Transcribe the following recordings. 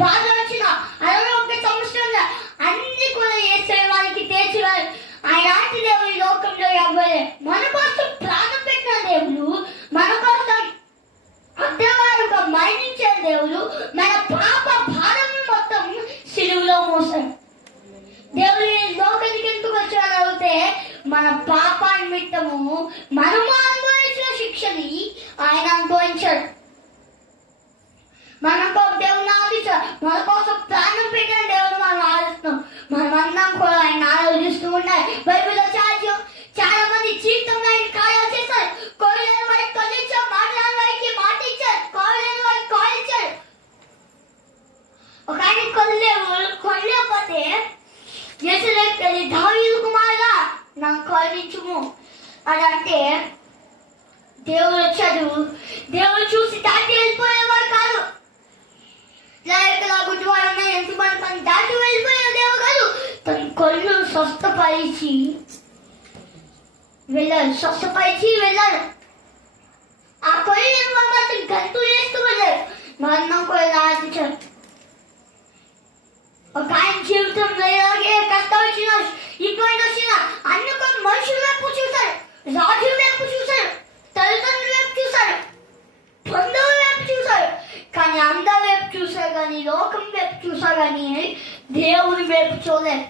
బాధలు వచ్చినా, అనారోగ్య సమస్యలు అన్ని కూడా యేసయ్య వారికి తీర్చువారు. ఆయనాంటి దేవుడు ఈ లోకంలో ఎవ్వరే. మన కోసం ప్రాణం పెట్టిన దేవుడు, మన కోసం అర్ధవారుగా మరణించిన దేవుడు, మన పాప భారం మొత్తం సిలువలో మోసాడు. దేవుడు ఈ లోకానికి ఎందుకు వచ్చాడు అంటే మన పాప నిమిత్తము మనము అనుభవించిన శిక్షని ఆయన అనుభవించాడు. మన కోసం దేవుని ఆలోచించాడు. మన కోసం ప్రాణం పెట్టిన దేవుడు మనం ఆలోచిస్తున్నాం. మనమందరం కూడా ఆయన ఆలోచిస్తూ ఉండాలి. బైబిల్లో చాలా మంది జీవితంలో ఆయన కార్యాలు చేశారు. కోరిన వారికి కొల్లించారు, మాట్లాడిన వారికి మాట ఇచ్చారు, కోరిన వారికి కాలిచ్చారు. ఒక ఆయన కొల్లేకపోతే యేసులోకి దావీదు కుమారుడా నాకు కాలించుము అని అంటే దేవుడు వచ్చాడు. దేవుడు చూసి దాటి వెళ్ళిపోయేవాడు కాదు. గుడ్డివాడన్నా ఎంతమంది దాటి వెళ్ళిపోయే దేవుడు కాదు. తన కళ్ళు స్వస్థపరిచి వెళ్ళాడు. ఆ కొయ్యను మాత్రం గంతులు వేస్తూ వెళ్ళాడు. మరణం కూడా ఆశించాడు. ఒక ఆయన జీవితంలో ఎలాగే కష్టం వచ్చినా, ఇబ్బంది వచ్చినా అన్ని మనుషుల వైపు చూశాడు, రాజుల వైపు చూశాడు, తల్లిదండ్రుల వైపు చూశాడు, బంధువుల వైపు చూశాడు. కానీ అందరి వైపు చూశాడు, కానీ లోకం వైపు చూశాడు, కానీ దేవుని వైపు చూడలేదు.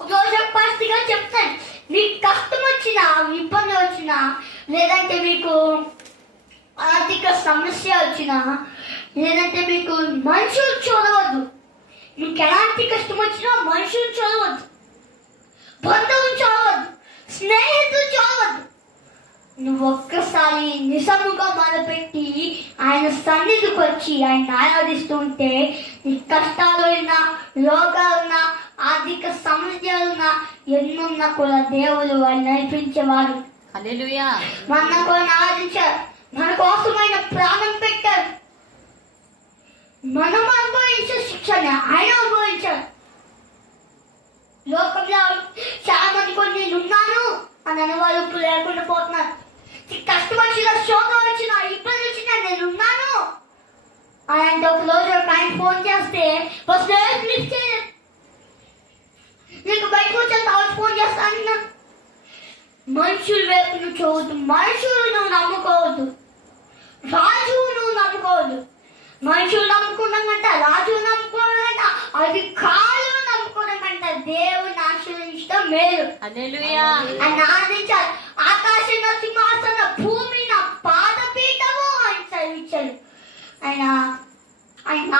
ఒకరోజు పరిస్థితిగా చెప్తాను, మీకు కష్టం వచ్చినా, ఇబ్బంది వచ్చినా, లేదంటే మీకు ఆర్థిక సమస్య వచ్చినా, లేదంటే మీకు మనుషులు చూడవద్దు. మీకు ఎలాంటి కష్టం వచ్చినా మనుషులు చూడవద్దు, బంధువులు చూడవద్దు, స్నేహితులు చూడవద్దు. నువ్వు ఒక్కసారి నిజముగా మొదలుపెట్టి ఆయన సన్నిధికి వచ్చి ఆయన ఆరాధిస్తూ ఉంటే నీ కష్టాలున్నా, రోగాలున్నా, ఆర్థిక సమస్యలున్నా, ఎన్నున్నా కూడా దేవుడు ఆయన నడిపించేవారు. హల్లెలూయా. మన కూడా ఆరాధించారు, మన కోసమైన ప్రాణం పెట్టారు. మనం అనుభవించే శిక్షణ ఆయన అనుభవించారు. లోకంలో చాలా మంది కొన్ని నేనున్నాను అని అనేవాళ్ళు ఇప్పుడు లేకుండా పోతున్నారు. కష్టం వచ్చినా, శోకం వచ్చినా, ఇబ్బంది వచ్చినా నేనున్నాను అని ఒక రోజు ఒక ఆయన ఫోన్ చేస్తే ఫస్ట్ లిఫ్ట్ చేయలేదు. నీకు బయటకు వచ్చే తర్వాత ఫోన్ చేస్తాను. మనుషుల వైపు నువ్వు చూడదు, మనుషులు నువ్వు నమ్ముకోవద్దు, రాజు నువ్వు నమ్ముకోవద్దు. మనుషులు నమ్ముకున్నాం కంట, రాజు నమ్ముకోవడం కంట, అధికారులు నమ్ముకోవడం కంట దేవుని ఆశ్రయించడం మేలు. హల్లెలూయా. అని ఆరాధించాలి. ఆకాశం నా సింహాసన, భూమి నా పాదపీఠము అని చదివించాడు. ఆయన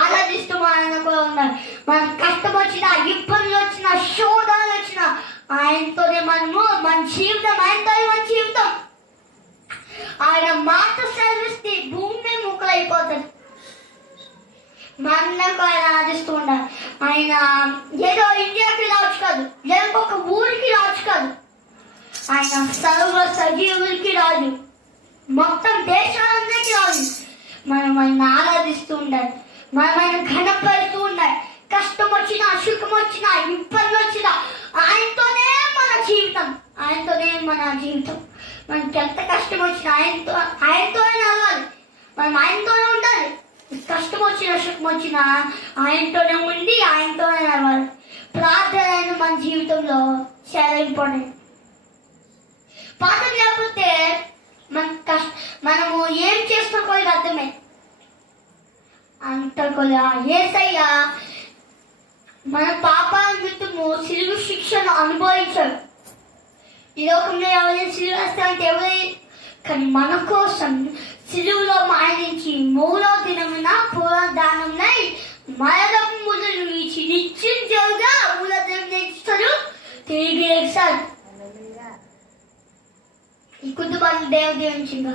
ఆరాధిస్తూ ఆయన కూడా ఉన్నారు. మన కష్టం వచ్చినా, ఇబ్బందులు వచ్చినా, శోధనలు వచ్చినా ఆయనతోనే మన జీవితం, ఆయనతోనే మన జీవితం. ఆయన మాట సెలవిస్తే భూమి ముక్కలైపోతుంది. మనకు ఆయన ఆరాధిస్తూ ఉండాలి. ఆయన ఏదో ఇండియాకి రావచ్చు కాదు, లేక ఒక ఊరికి రావచ్చు కాదు. ఆయన సర్వ సజీవులకి రాజు, మొత్తం దేశాలందరికీ రాజు. మనం ఆయన ఆరాధిస్తూ ఉండాలి, మనం ఆయన ఘనపరుస్తూ ఉండాలి. కష్టం వచ్చినా, సుఖం వచ్చినా, ఇబ్బంది వచ్చినా ఆయనతోనే మన జీవితం, ఆయనతోనే మన జీవితం. మనకి ఎంత కష్టం వచ్చినా ఆయనతోనే నడవాలి, మనం ఆయనతోనే ఉండాలి. కష్టం వచ్చినా, సుఖం వచ్చినా ఆయనతోనే ఉండి ఆయనతోనే నడవాలి. ప్రార్థన మన జీవితంలో చాలా ఇంపార్టెంట్. ప్రార్థన లేకపోతే మనము ఏం చేస్తున్నా కూడా అర్థమే. అంత కూడా యేసయ్య మన పాపాల నిమిత్తము సిలువ శిక్షను అనుభవించాడు. ఈ లోకంలో ఎవరైనా సిలువ వేస్తారంటే ఎవరైనా, కానీ మన కోసం సిలువలో మరణించి 3వ దినమున పునరుద్ధానమై మరణమును విడిచి నిత్యంగా 3వ దినం ఇస్తాడు, తిరిగి లేస్తాడు. ఈ కుటుంబాన్ని దేవుడు దీవించింది.